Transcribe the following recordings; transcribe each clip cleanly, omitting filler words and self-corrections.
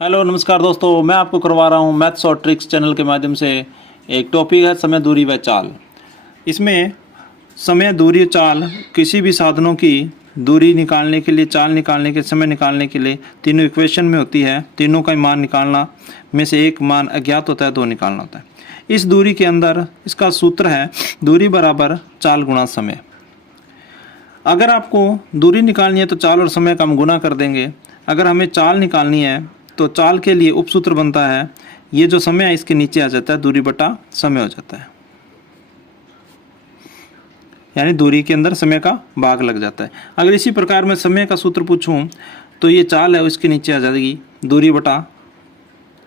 Hello नमस्कार दोस्तों, मैं आपको करवा रहा हूँ मैथ्स और ट्रिक्स चैनल के माध्यम से। एक टॉपिक है समय, दूरी व चाल। इसमें समय, दूरी, चाल, किसी भी साधनों की दूरी निकालने के लिए, चाल निकालने के, समय निकालने के लिए तीनों इक्वेशन में होती है। तीनों का मान निकालना में से एक मान अज्ञात होता है, दो निकालना होता है। इस दूरी के अंदर इसका सूत्र है दूरी बराबर चाल गुणा समय। अगर आपको दूरी निकालनी है तो चाल और समय का हम गुना कर देंगे। अगर हमें चाल निकालनी है तो चाल के लिए उपसूत्र बनता है, ये जो समय है इसके नीचे आ जाता है, दूरी बटा समय हो जाता है, यानी दूरी के अंदर समय का भाग लग जाता है। अगर इसी प्रकार मैं समय का सूत्र पूछूं तो ये चाल है उसके नीचे आ जाएगी, दूरी बटा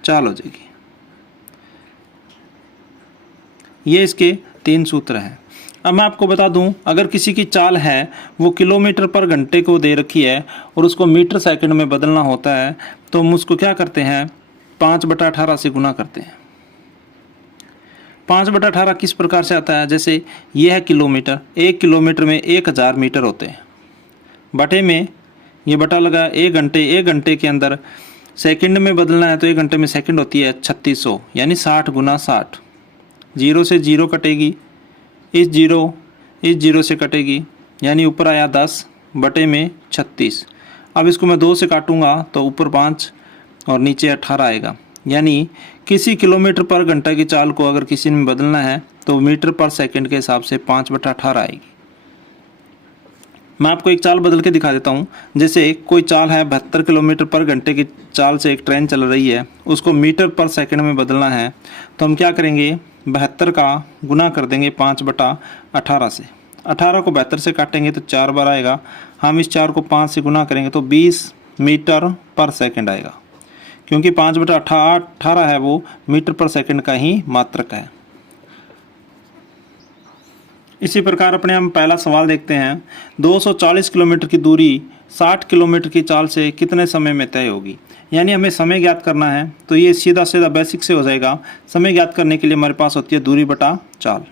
चाल हो जाएगी। ये इसके तीन सूत्र हैं। अब मैं आपको बता दूं, अगर किसी की चाल है वो किलोमीटर पर घंटे को दे रखी है और उसको मीटर सेकंड में बदलना होता है, तो हम उसको क्या करते हैं, 5/18 से गुना करते हैं। 5/18 किस प्रकार से आता है, जैसे ये है किलोमीटर, 1 किलोमीटर में 1000 मीटर होते हैं। बटे में ये बटा लगा 1 घंटे के अंदर सेकंड में बदलना है तो 1 घंटे में सेकंड होती है 3600, यानी 60 गुना 60। जीरो से जीरो कटेगी, इस जीरो से कटेगी, यानी ऊपर आया 10 बटे में 36। अब इसको मैं 2 से काटूंगा तो ऊपर 5 और नीचे 18 आएगा। यानी किसी किलोमीटर पर घंटा की चाल को अगर किसी में बदलना है तो मीटर पर सेकंड के हिसाब से 5/18 आएगी। मैं आपको एक चाल बदल के दिखा देता हूँ। जैसे कोई चाल है 72 किलोमीटर पर घंटे की चाल से एक ट्रेन चल रही है, उसको मीटर पर सेकंड में बदलना है तो हम क्या करेंगे, 72 का गुना कर देंगे 5/18 से। 18 को 72 से काटेंगे तो 4 बार आएगा। हम इस 4 को 5 से गुना करेंगे तो 20 मीटर पर सेकंड आएगा, क्योंकि 5/18 है वो मीटर पर सेकंड का ही मात्रक है। इसी प्रकार अपने हम पहला सवाल देखते हैं। 240 किलोमीटर की दूरी 60 किलोमीटर की चाल से कितने समय में तय होगी। यानी हमें समय ज्ञात करना है तो ये सीधा सीधा बेसिक से हो जाएगा। समय ज्ञात करने के लिए हमारे पास होती है दूरी बटा चाल।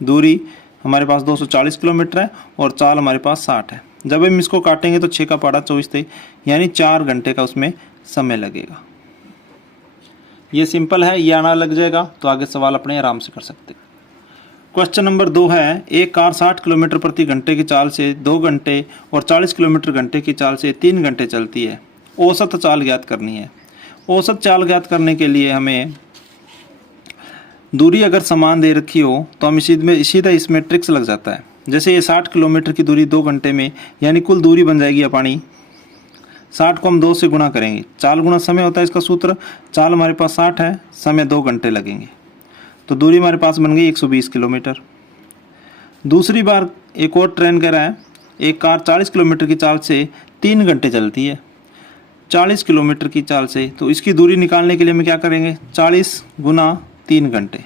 दूरी हमारे पास 240 किलोमीटर है और चाल हमारे पास 60 है। जब हम इसको काटेंगे तो 6 का पहाड़ा 24 थे, यानी 4 घंटे का उसमें समय लगेगा। ये सिंपल है, ये आना लग जाएगा तो आगे सवाल अपने आराम से कर सकते। क्वेश्चन नंबर 2 है, एक कार 60 किलोमीटर प्रति घंटे की चाल से 2 घंटे और 40 किलोमीटर घंटे की चाल से 3 घंटे चलती है। औसत चाल ज्ञात करनी है। औसत चाल ज्ञात करने के लिए हमें दूरी अगर समान दे रखी हो तो हम सीधा इसमें ट्रिक्स लग जाता है। जैसे ये 60 किलोमीटर की दूरी 2 घंटे में, यानी कुल दूरी बन जाएगी अपनी 60 को हम 2 से गुना करेंगे। चाल गुना समय होता है इसका सूत्र। चाल हमारे पास 60 है, समय 2 घंटे लगेंगे, तो दूरी हमारे पास बन गई 120 किलोमीटर। दूसरी बार एक और ट्रेन कह रहा है, एक कार 40 किलोमीटर की चाल से 3 घंटे चलती है। 40 किलोमीटर की चाल से, तो इसकी दूरी निकालने के लिए हम क्या करेंगे, 40 गुना 3 घंटे,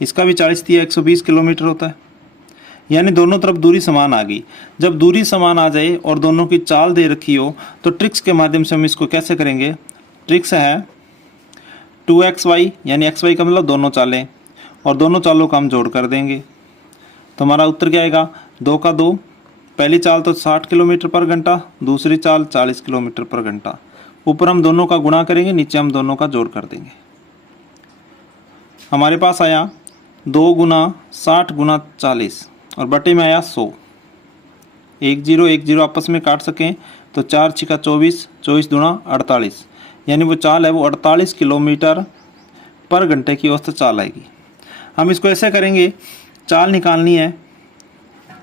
इसका भी 40 दिया 120 किलोमीटर होता है। यानी दोनों तरफ दूरी समान आ गई। जब दूरी समान आ जाए और दोनों की चाल दे रखी हो तो ट्रिक्स के माध्यम से हम इसको कैसे करेंगे। ट्रिक्स है 2xy, यानी xy का मतलब दोनों चालें, और दोनों चालों का हम जोड़ कर देंगे तो हमारा उत्तर क्या आएगा, 2 का 2। पहली चाल तो 60 किलोमीटर पर घंटा, दूसरी चाल 40 किलोमीटर पर घंटा। ऊपर हम दोनों का गुणा करेंगे, नीचे हम दोनों का जोड़ कर देंगे। हमारे पास आया 2 गुना 60 गुना 40 और बटे में आया 100। 1 0 आपस में काट सकें तो 4 छिका 24, 24 दूना 48, यानी वो चाल है वो 48 किलोमीटर पर घंटे की औसत चाल आएगी। हम इसको ऐसे करेंगे, चाल निकालनी है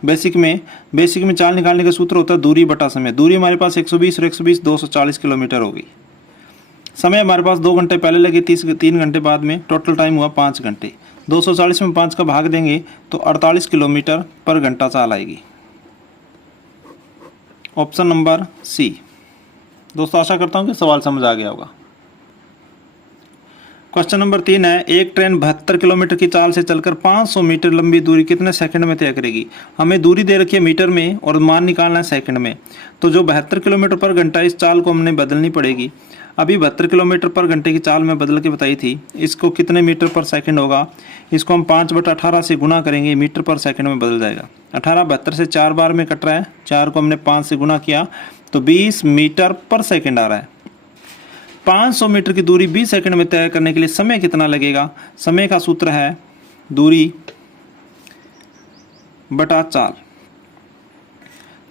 बेसिक में चाल निकालने का सूत्र होता है दूरी बटा समय। दूरी हमारे पास 120 और 120 240 किलोमीटर हो गई। समय हमारे पास 2 घंटे पहले लगे, 3 घंटे बाद में, टोटल टाइम हुआ 5 घंटे। 240 में 5 का भाग देंगे तो 48 किलोमीटर पर घंटा चाल आएगी। Option number C. दोस्तों आशा करता हूँ कि सवाल समझ आ गया होगा। क्वेश्चन नंबर 3 है, एक ट्रेन 72 किलोमीटर की चाल से चलकर 500 मीटर लंबी दूरी कितने सेकंड में तय करेगी। हमें दूरी दे रखी है मीटर में और मान निकालना है सेकंड में। तो जो 72 किलोमीटर पर घंटा, इस चाल को हमने बदलनी पड़ेगी। अभी 72 किलोमीटर पर घंटे की चाल में बदल के बताई थी, इसको कितने मीटर पर सेकंड होगा, इसको हम 5/18 से गुना करेंगे, मीटर पर सेकंड में बदल जाएगा। 18 72 से 4 बार में कट रहा है, 4 को हमने 5 से गुना किया तो 20 मीटर पर सेकंड आ रहा है। 500 मीटर की दूरी 20 सेकंड में तय करने के लिए समय कितना लगेगा? समय का सूत्र है दूरी बटा चाल।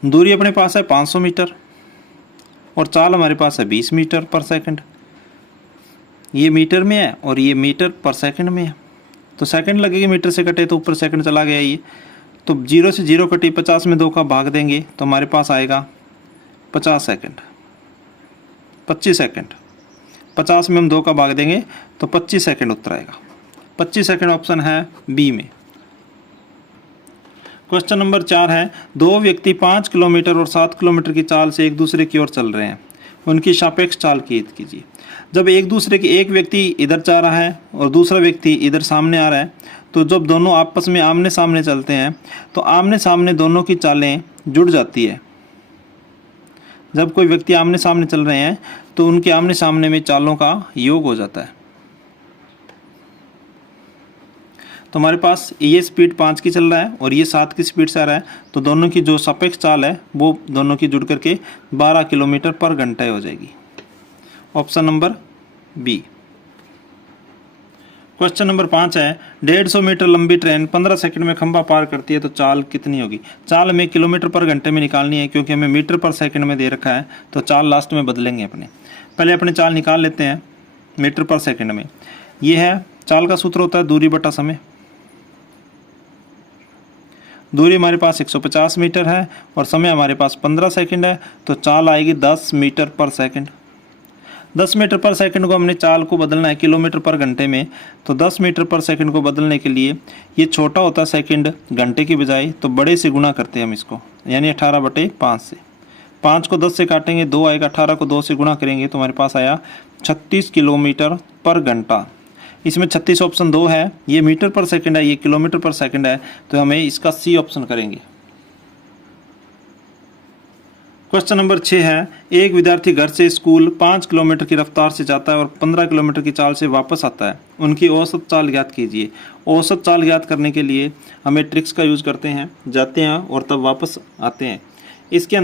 दूरी अपने पास है 500 मीटर और चाल हमारे पास है 20 मीटर पर सेकंड। ये मीटर में है और ये मीटर पर सेकंड में है, तो सेकंड लगेगी, मीटर से कटे तो ऊपर सेकंड चला गया ये। तो 0 से 0 कटी, 50 में 2 का भाग देंगे तो हमारे पास आएगा 50 सेकंड, 25 सेकंड। 50 में हम 2 का भाग देंगे तो 25 सेकंड उत्तर आएगा। 25 सेकंड ऑप्शन है बी में। क्वेश्चन नंबर 4 है, दो व्यक्ति 5 किलोमीटर और 7 किलोमीटर की चाल से एक दूसरे की ओर चल रहे हैं, उनकी सापेक्ष चाल ज्ञात कीजिए। जब एक व्यक्ति इधर जा रहा है और दूसरा व्यक्ति इधर सामने आ रहा है, तो जब दोनों आपस में आमने सामने चलते हैं तो आमने सामने दोनों की चालें जुड़ जाती है। जब कोई व्यक्ति आमने सामने चल रहे हैं तो उनके आमने सामने में चालों का योग हो जाता है। तो हमारे पास ये स्पीड 5 की चल रहा है और ये 7 की स्पीड से आ रहा है, तो दोनों की जो सापेक्ष चाल है वो दोनों की जुड़ करके 12 किलोमीटर पर घंटा हो जाएगी। Option number B. Question number 5 है, 150 मीटर लंबी ट्रेन 15 सेकंड में खंभा पार करती है तो चाल कितनी होगी? चाल हमें किलोमीटर पर घंटे में निकालनी है, क्योंकि हमें मीटर पर सेकंड में दे रखा है, तो चाल लास्ट में बदलेंगे अपने। पहले अपने चाल निकाल लेते हैं मीटर पर सेकंड में। ये है, चाल का सूत्र होता है दूरी बटा समय। दूरी हमारे पास 150 मीटर है और समय हमारे पास 15 सेकंड है, तो चाल आएगी 10 मीटर पर सेकंड। 10 मीटर पर सेकंड को हमने चाल को बदलना है किलोमीटर पर घंटे में, तो 10 मीटर पर सेकंड को बदलने के लिए ये छोटा होता है सेकंड घंटे की बजाय, तो बड़े से गुना करते हैं हम इसको, यानी 18/5 से। 5 को 10 से काटेंगे 2 आएगा, 18 को 2 से गुना करेंगे तो हमारे पास आया 36 किलोमीटर पर घंटा। इसमें 36 ऑप्शन 2 है, ये मीटर पर सेकंड है, ये किलोमीटर पर सेकंड है, तो हमें इसका सी ऑप्शन करेंगे। क्वेश्चन नंबर 6 है, एक विद्यार्थी घर से स्कूल 5 किलोमीटर की रफ्तार से जाता है और 15 किलोमीटर की चाल से वापस आता है, उनकी औसत चाल ज्ञात कीजिए। औसत चाल ज्ञात करने के लिए हमें ट्रिक्स का यूज़ करते हैं, जाते हैं और तब वापस आते हैं। इसके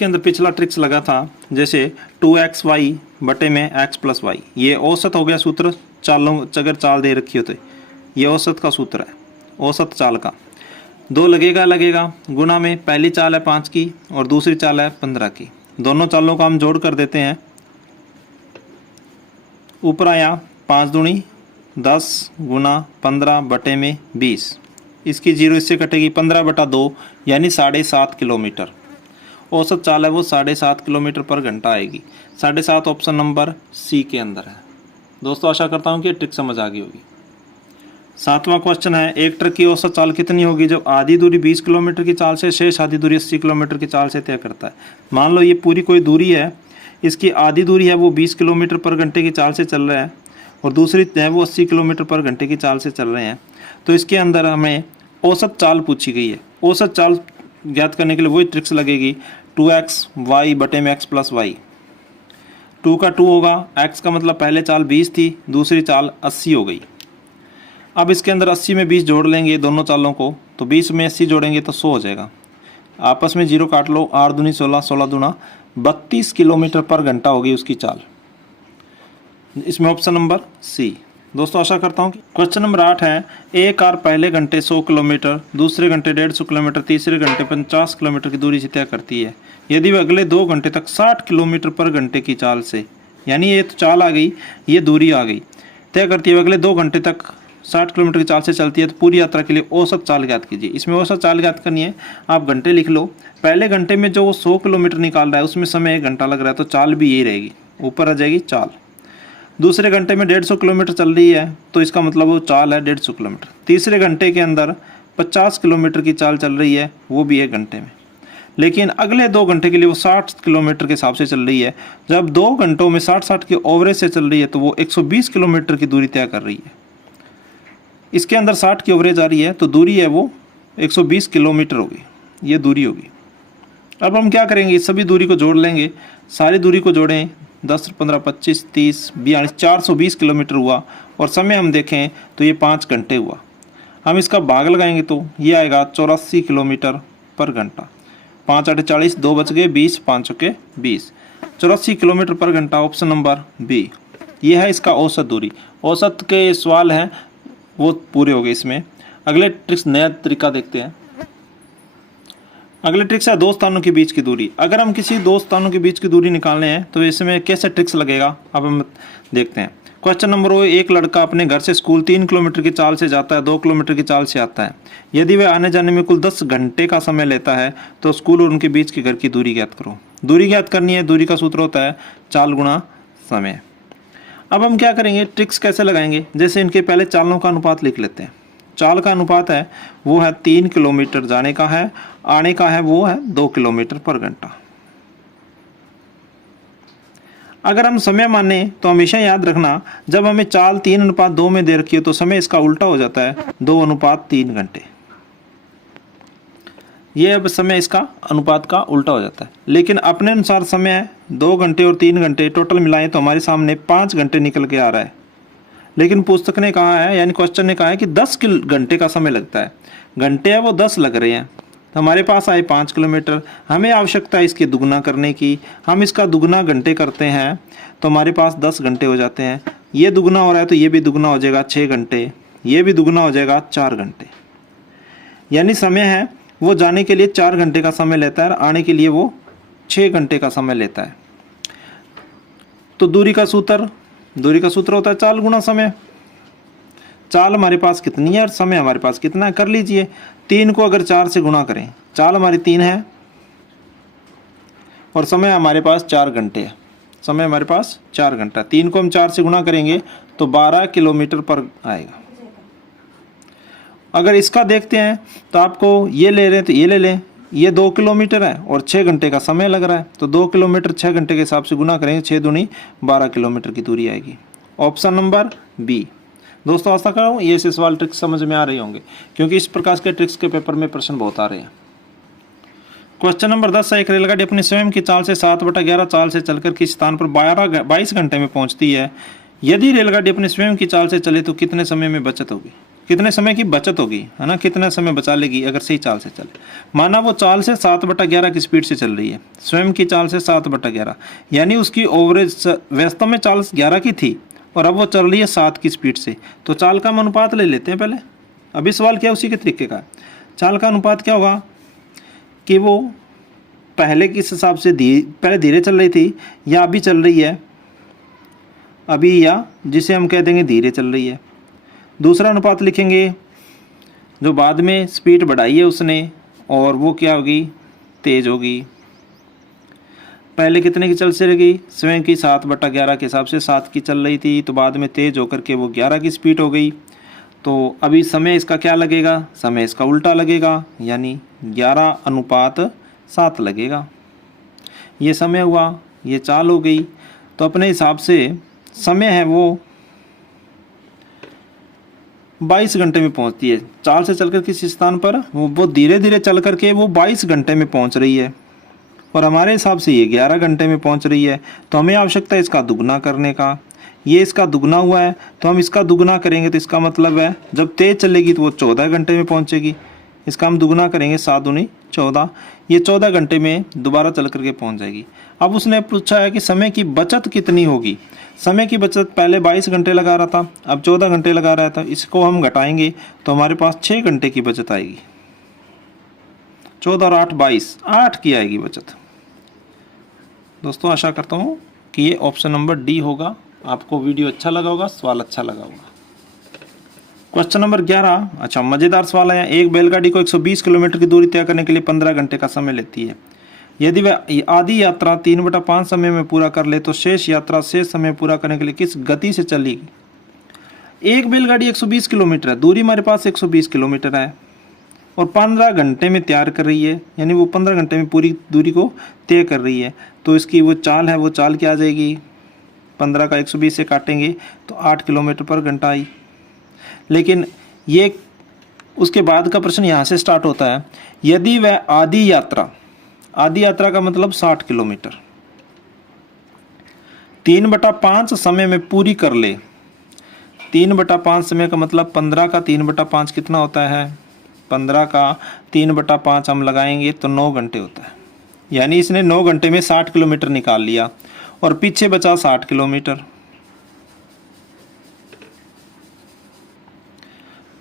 अंदर पिछला ट्रिक्स लगा था, जैसे 2xy बटे में x + y, ये औसत हो गया सूत्र। चालों अगर चाल दे रखी हो तो ये औसत का सूत्र है, औसत चाल का। 2 लगेगा गुना में, पहली चाल है 5 की और दूसरी चाल है 15 की। दोनों चालों का हम जोड़ कर देते हैं। ऊपर आया 5 दूनी 10 गुना 15 बटे में 20, इसकी 0 इससे कटेगी, 15/2 यानी 7.5 किलोमीटर। औसत चाल है वो 7.5 किलोमीटर पर घंटा आएगी। 7.5 ऑप्शन नंबर सी के अंदर है। दोस्तों आशा करता हूँ कि ट्रिक समझ आ गई होगी। 7वां क्वेश्चन है, एक ट्रक की औसत चाल कितनी होगी जब आधी दूरी 20 किलोमीटर की चाल से शेष आधी दूरी 80 किलोमीटर की चाल से तय करता है? मान लो ये पूरी कोई दूरी है, इसकी आधी दूरी है वो 20 किलोमीटर पर घंटे की चाल से चल रहा है और दूसरी है वो 80 किलोमीटर पर घंटे की चाल से चल रहे हैं, तो इसके अंदर हमें औसत चाल पूछी गई है। औसत चाल ज्ञात करने के लिए वही ट्रिक्स लगेगी, 2xy बटे में x + y। 2 का 2 होगा, x का मतलब पहले चाल 20 थी, दूसरी चाल 80 हो गई। अब इसके अंदर 80 में 20 जोड़ लेंगे दोनों चालों को, तो 20 में 80 जोड़ेंगे तो 100 हो जाएगा। आपस में 0 काट लो, 8 दूनी 16, 16 दूना 32 किलोमीटर पर घंटा होगी उसकी चाल। इसमें ऑप्शन नंबर सी। दोस्तों आशा करता हूँ कि क्वेश्चन नंबर 8 है, एक कार पहले घंटे 100 किलोमीटर, दूसरे घंटे 150 किलोमीटर, तीसरे घंटे 50 किलोमीटर की दूरी से तय करती है, यदि वह अगले 2 घंटे तक 60 किलोमीटर पर घंटे की चाल से, यानी ये तो चाल आ गई, ये दूरी आ गई, तय करती है, अगले 2 घंटे तक 60 किलोमीटर की चाल से चलती है, तो पूरी यात्रा के लिए औसत चाल ज्ञात कीजिए। इसमें औसत चाल ज्ञात करनी है, आप घंटे लिख लो। पहले घंटे में जो वो 100 किलोमीटर निकाल रहा है उसमें समय 1 घंटा लग रहा है, तो चाल भी यही रहेगी, ऊपर आ जाएगी चाल। दूसरे घंटे में 150 किलोमीटर चल रही है, तो इसका मतलब वो चाल है 150 किलोमीटर। तीसरे घंटे के अंदर 50 किलोमीटर की चाल चल रही है, वो भी 1 घंटे में। लेकिन अगले 2 घंटे के लिए वो 60 किलोमीटर के हिसाब से चल रही है। जब 2 घंटों में 60 की ओवरेज से चल रही है, तो वो 120 किलोमीटर की दूरी तय कर रही है। इसके अंदर 60 की ओवरेज आ रही है, तो दूरी है वो 120 किलोमीटर होगी, ये दूरी होगी। अब हम क्या करेंगे, सभी दूरी को जोड़ लेंगे, सारी दूरी को जोड़ें, 10, 15, 25, 30, 42, 420 किलोमीटर हुआ, और समय हम देखें तो ये 5 घंटे हुआ। हम इसका भाग लगाएंगे तो ये आएगा 84 किलोमीटर पर घंटा। 5 8 40, 2 बच गए 20, 5 चौके 20, 84 किलोमीटर पर घंटा। ऑप्शन नंबर बी, ये है इसका औसत दूरी। औसत के सवाल हैं वो पूरे हो गए इसमें। अगले ट्रिक्स, नया तरीका देखते हैं। अगले ट्रिक्स है दो स्थानों के बीच की दूरी। अगर हम किसी दो स्थानों के बीच की दूरी निकालने हैं तो इसमें कैसे ट्रिक्स लगेगा, अब हम देखते हैं। क्वेश्चन नंबर 1, एक लड़का अपने घर से स्कूल 3 किलोमीटर की चाल से जाता है, 2 किलोमीटर की चाल से आता है। यदि वह आने जाने में कुल 10 घंटे का समय लेता है तो स्कूल और उनके बीच के घर की दूरी ज्ञात करो। दूरी ज्ञात करनी है, दूरी का सूत्र होता है चाल गुणा समय। अब हम क्या करेंगे, ट्रिक्स कैसे लगाएंगे, जैसे इनके पहले चालों का अनुपात लिख लेते हैं। चाल का अनुपात है वो है 3 किलोमीटर जाने का है, आने का है वो है 2 किलोमीटर पर घंटा। अगर हम समय माने तो हमेशा याद रखना, जब हमें चाल 3:2 में दे रखी है तो समय इसका उल्टा हो जाता है 2:3 घंटे। ये अब समय इसका अनुपात का उल्टा हो जाता है, लेकिन अपने अनुसार समय है 2 घंटे और 3 घंटे, टोटल मिलाएं तो हमारे सामने 5 घंटे निकल के आ रहा है। लेकिन पुस्तक ने कहा है, यानी क्वेश्चन ने कहा है कि 10 घंटे का समय लगता है। घंटे है वो 10 लग रहे हैं, तो हमारे पास आए 5 किलोमीटर। हमें आवश्यकता है इसकी दुगना करने की, हम इसका दुगना घंटे करते हैं तो हमारे पास 10 घंटे हो जाते हैं। ये दुगना हो रहा है तो ये भी दुगना हो जाएगा 6 घंटे, ये भी दुगना हो जाएगा 4 घंटे। यानी समय है वो जाने के लिए 4 घंटे का समय लेता है और आने के लिए वो 6 घंटे का समय लेता है। तो दूरी का सूत्र होता है चाल गुणा समय। चाल हमारे पास कितनी है और समय हमारे पास कितना है, कर लीजिए। 3 को अगर 4 से गुणा करें, चाल हमारी 3 है और समय हमारे पास 4 घंटे है। समय हमारे पास 4 घंटा, 3 को हम 4 से गुणा करेंगे तो 12 किलोमीटर पर आएगा। अगर इसका देखते हैं तो आपको ये ले रहे हैं तो ये ले लें, ये 2 किलोमीटर है और 6 घंटे का समय लग रहा है, तो 2 किलोमीटर 6 घंटे के हिसाब से गुना करेंगे, 6 दूनी 12 किलोमीटर की दूरी आएगी। Option number B. दोस्तों आशा कर रहा हूँ ये से सवाल ट्रिक्स समझ में आ रहे होंगे, क्योंकि इस प्रकार के ट्रिक्स के पेपर में प्रश्न बहुत आ रहे हैं। क्वेश्चन नंबर 10 है, एक रेलगाड़ी अपनी स्वयं की चाल से 7/11 चाल से चलकर किस स्थान पर 22 घंटे में पहुंचती है। यदि रेलगाड़ी अपनी स्वयं की चाल से चले तो कितने समय में बचत होगी, कितने समय की बचत होगी, है ना, कितना समय बचा लेगी अगर सही चाल से चले। माना वो चाल से 7/11 की स्पीड से चल रही है, स्वयं की चाल से 7/11, यानी उसकी ओवरेज वास्तव में चाल 11 की थी और अब वो चल रही है 7 की स्पीड से, तो चाल का हम अनुपात ले लेते हैं पहले। अभी सवाल क्या है उसी के तरीके का। चाल का अनुपात क्या होगा कि वो पहले किस हिसाब से पहले धीरे चल रही थी या अभी चल रही है, अभी, या जिसे हम कह देंगे धीरे चल रही है। दूसरा अनुपात लिखेंगे जो बाद में स्पीड बढ़ाई है उसने और वो क्या होगी, तेज होगी। पहले कितने की चल से रहेगी, स्वयं की 7/11 के हिसाब से 7 की चल रही थी, तो बाद में तेज होकर के वो 11 की स्पीड हो गई। तो अभी समय इसका क्या लगेगा, समय इसका उल्टा लगेगा, यानी 11:7 लगेगा। ये समय हुआ, ये चाल हो गई। तो अपने हिसाब से समय है वो 22 घंटे में पहुंचती है। चाल से चलकर किस स्थान पर, वो धीरे धीरे चल करके वो 22 घंटे में पहुंच रही है और हमारे हिसाब से ये 11 घंटे में पहुंच रही है। तो हमें आवश्यकता है इसका दुगना करने का। ये इसका दुगना हुआ है तो हम इसका दुगना करेंगे, तो इसका मतलब है जब तेज चलेगी तो वो 14 घंटे में पहुंचेगी। इसका हम दुगना करेंगे, 7 दूनी 14, ये 14 घंटे में दोबारा चल करके पहुंच जाएगी। अब उसने पूछा है कि समय की बचत कितनी होगी। समय की बचत पहले 22 घंटे लगा रहा था, अब 14 घंटे लगा रहा था, इसको हम घटाएंगे तो हमारे पास 6 घंटे की बचत आएगी। 14 और 8 22, 8 की आएगी बचत। दोस्तों आशा करता हूँ कि ये ऑप्शन नंबर डी होगा। आपको वीडियो अच्छा लगा होगा, सवाल अच्छा लगा होगा। क्वेश्चन नंबर 11, अच्छा मज़ेदार सवाल है। एक बैलगाड़ी को 120 किलोमीटर की दूरी तय करने के लिए 15 घंटे का समय लेती है। यदि वह आधी यात्रा 3/5 समय में पूरा कर ले तो शेष यात्रा शेष समय पूरा करने के लिए किस गति से चलेगी। एक बैलगाड़ी 120 किलोमीटर है, दूरी हमारे पास 120 किलोमीटर है और 15 घंटे में तैयार कर रही है, यानी वो 15 घंटे में पूरी दूरी को तय कर रही है। तो इसकी वो चाल है, वो चाल क्या आ जाएगी, 15 का 120 से काटेंगे तो 8 किलोमीटर पर घंटा आई। लेकिन ये उसके बाद का प्रश्न यहाँ से स्टार्ट होता है। यदि वह आधी यात्रा का मतलब 60 किलोमीटर 3/5 समय में पूरी कर ले। 3/5 समय का मतलब 15 का 3/5 कितना होता है, 15 का 3/5 हम लगाएंगे तो 9 घंटे होता है। यानी इसने 9 घंटे में 60 किलोमीटर निकाल लिया और पीछे बचा 60 किलोमीटर।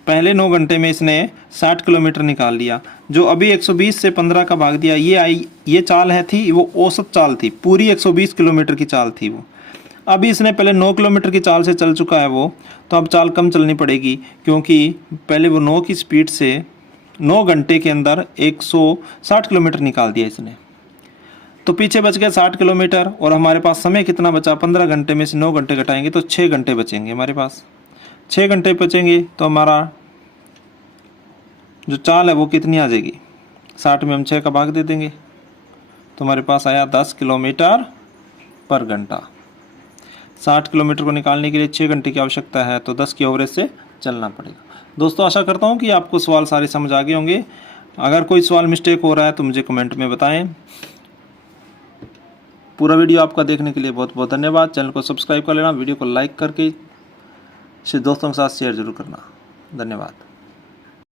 पहले 9 घंटे में इसने 60 किलोमीटर निकाल लिया। जो अभी 120 से 15 का भाग दिया, ये चाल थी वो औसत चाल थी, पूरी 120 किलोमीटर की चाल थी वो। अभी इसने पहले 9 किलोमीटर की चाल से चल चुका है वो, तो अब चाल कम चलनी पड़ेगी, क्योंकि पहले वो 9 की स्पीड से 9 घंटे के अंदर 160 किलोमीटर निकाल दिया इसने। तो पीछे बच गया 60 किलोमीटर और हमारे पास समय कितना बचा? 15 घंटे में से 9 घंटे घटाएंगे तो 6 घंटे बचेंगे हमारे पास। 6 घंटे बचेंगे तो हमारा जो चाल है वो कितनी आ जाएगी? 60 में हम 6 का भाग दे देंगे तो हमारे पास आया 10 किलोमीटर पर घंटा। 60 किलोमीटर को निकालने के लिए 6 घंटे की आवश्यकता है, तो 10 की एवरेज से चलना पड़ेगा। दोस्तों आशा करता हूँ कि आपको सवाल सारे समझ आ गए होंगे। अगर कोई सवाल मिस्टेक हो रहा है तो मुझे कमेंट में बताएं। पूरा वीडियो आपका देखने के लिए बहुत बहुत धन्यवाद। चैनल को सब्सक्राइब कर लेना, वीडियो को लाइक करके दोस्तों के साथ शेयर जरूर करना। धन्यवाद।